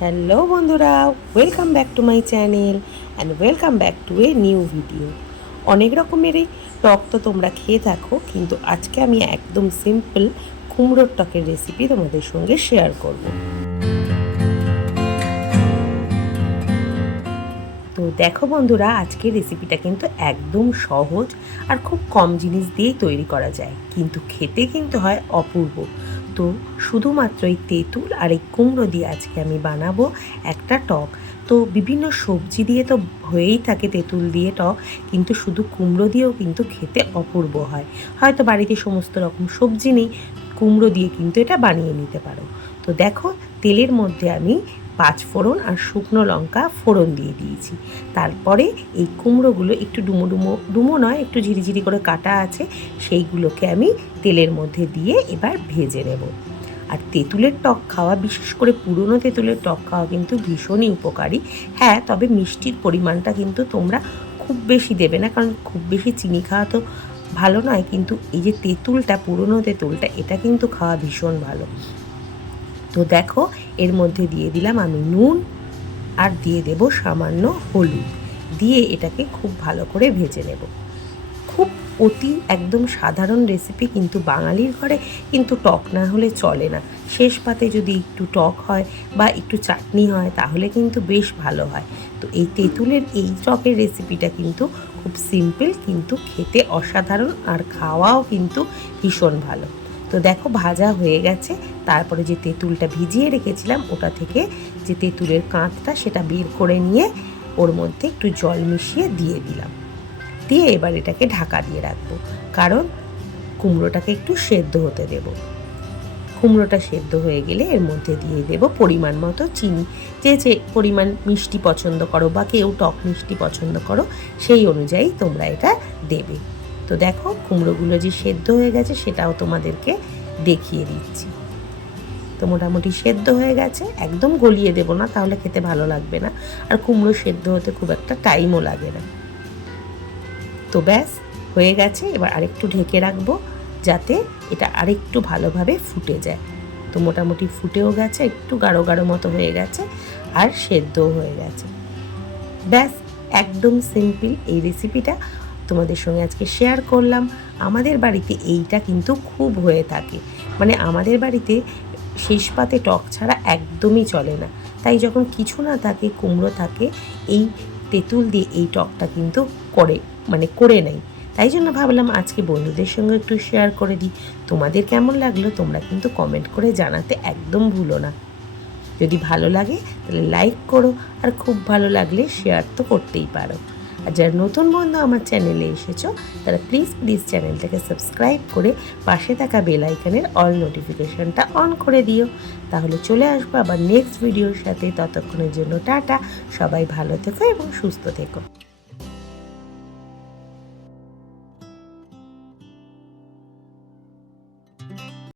Hello বন্ধুরা welcome back to my channel and welcome back to a new video অনেক রকমেরই টক তো তোমরা খেয়ে থাকো, কিন্তু আজকে আমি একদম সিম্পল কুমড়োর টকের রেসিপি তোমাদের সঙ্গে শেয়ার করব। তো দেখো বন্ধুরা, আজকের রেসিপিটা কিন্তু একদম সহজ আর খুব কম জিনিস দিয়েই তৈরি করা যায়, কিন্তু খেতে কিন্তু হয় অপূর্ব। তো শুধুমাত্র এই তেঁতুল আর এই কুমড়ো দিয়ে আজকে আমি বানাবো একটা টক। তো বিভিন্ন সবজি দিয়ে তো হয়েই থাকে তেঁতুল দিয়ে টক, কিন্তু শুধু কুমড়ো দিয়েও কিন্তু খেতে অপূর্ব হয়। হয়তো বাড়িতে সমস্ত রকম সবজি নেই, কুমড়ো দিয়ে কিন্তু এটা বানিয়ে নিতে পারো। তো দেখো, তেলের মধ্যে আমি পাঁচ ফোড়ন আর শুকনো লঙ্কা ফোড়ন দিয়ে দিয়েছি। তারপরে এই কুমড়োগুলো একটু ডুমো ডুমো ডুমো নয়, একটু ঝিরিঝিরি করে কাটা আছে, সেইগুলোকে আমি তেলের মধ্যে দিয়ে এবার ভেজে নেব। আর তেঁতুলের টক খাওয়া, বিশেষ করে পুরনো তেঁতুলের টক খাওয়া কিন্তু ভীষণই উপকারী। হ্যাঁ তবে মিষ্টির পরিমাণটা কিন্তু তোমরা খুব বেশি দেবে না, কারণ খুব বেশি চিনি খাওয়া তো ভালো নয়, কিন্তু এই যে তেঁতুলটা, পুরনো তেঁতুলটা, এটা কিন্তু খাওয়া ভীষণ ভালো। তো দেখো, এর মধ্যে দিয়ে দিলাম আমি নুন আর দিয়ে দেব সামান্য হলুদ। দিয়ে এটাকে খুব ভালো করে ভেজে নেব। খুব অতি একদম সাধারণ রেসিপি কিন্তু বাঙালির ঘরে কিন্তু টক না হলে চলে না। শেষ পাতে যদি একটু টক হয় বা একটু চাটনি হয় তাহলে কিন্তু বেশ ভালো হয়। তো এই তেঁতুলের এই টকের রেসিপিটা কিন্তু খুব সিম্পল কিন্তু খেতে অসাধারণ আর খাওয়াও কিন্তু ভীষণ ভালো। তো দেখো ভাজা হয়ে গেছে। তারপরে যে তেঁতুলটা ভিজিয়ে রেখেছিলাম, ওটা থেকে যে তেঁতুলের কাঁচটা সেটা বের করে নিয়ে ওর মধ্যে একটু জল মিশিয়ে দিয়ে দিলাম। দিয়ে এবার এটাকে ঢাকা দিয়ে রাখব। কারণ কুমড়োটাকে একটু সেদ্ধ হতে দেব। কুমড়োটা সেদ্ধ হয়ে গেলে এর মধ্যে দিয়ে দেব পরিমাণ মতো চিনি। যে যে পরিমাণ মিষ্টি পছন্দ করো বা কেউ টক মিষ্টি পছন্দ করো, সেই অনুযায়ী তোমরা এটা দেবে। তো দেখো, কুমড়োগুলো যে সেদ্ধ হয়ে গেছে সেটাও তোমাদেরকে দেখিয়ে দিচ্ছি। তো মোটামুটি সেদ্ধ হয়ে গেছে, একদম গলিয়ে দেবো না, তাহলে খেতে ভালো লাগবে না। আর কুমড়ো সেদ্ধ হতে খুব একটা টাইমও লাগে না। তো ব্যাস, হয়ে গেছে, এবার আরেকটু ঢেকে রাখব, যাতে এটা আরেকটু ভালোভাবে ফুটে যায়। তো মোটামুটি ফুটেও গেছে, একটু গাঢ় গাঢ় মতো হয়ে গেছে, আর সেদ্ধও হয়ে গেছে। ব্যাস, একদম সিম্পল এই রেসিপিটা তোমাদের সঙ্গে আজকে শেয়ার করলাম। আমাদের বাড়িতে এইটা কিন্তু খুব হয়ে থাকে। মানে আমাদের বাড়িতে শেষ পাতে টক ছাড়া একদমই চলে না। তাই যখন কিছু না থাকে, কুমড়ো থাকে, এই তেঁতুল দিয়ে এই টকটা কিন্তু করে মানে করে নেই। তাই জন্য ভাবলাম আজকে বন্ধুদের সঙ্গে একটু শেয়ার করে দিই। তোমাদের কেমন লাগল তোমরা কিন্তু কমেন্ট করে জানাতে একদম ভুলো না। যদি ভালো লাগে, তাহলে লাইক করো। আর খুব ভালো লাগলে শেয়ার তো করতেই পারো। আর যারা নতুন বন্ধু আমার চ্যানেলে এসেছ, তারা প্লিজ প্লিজ চ্যানেলটাকে সাবস্ক্রাইব করে পাশে থাকা বেল আইকনের অল নোটিফিকেশনটা অন করে দিও। তাহলে চলে আসব আবার নেক্সট ভিডিওর সাথে। ততক্ষণের জন্য টাটা। সবাই ভালো থেকো এবং সুস্থ থেকো।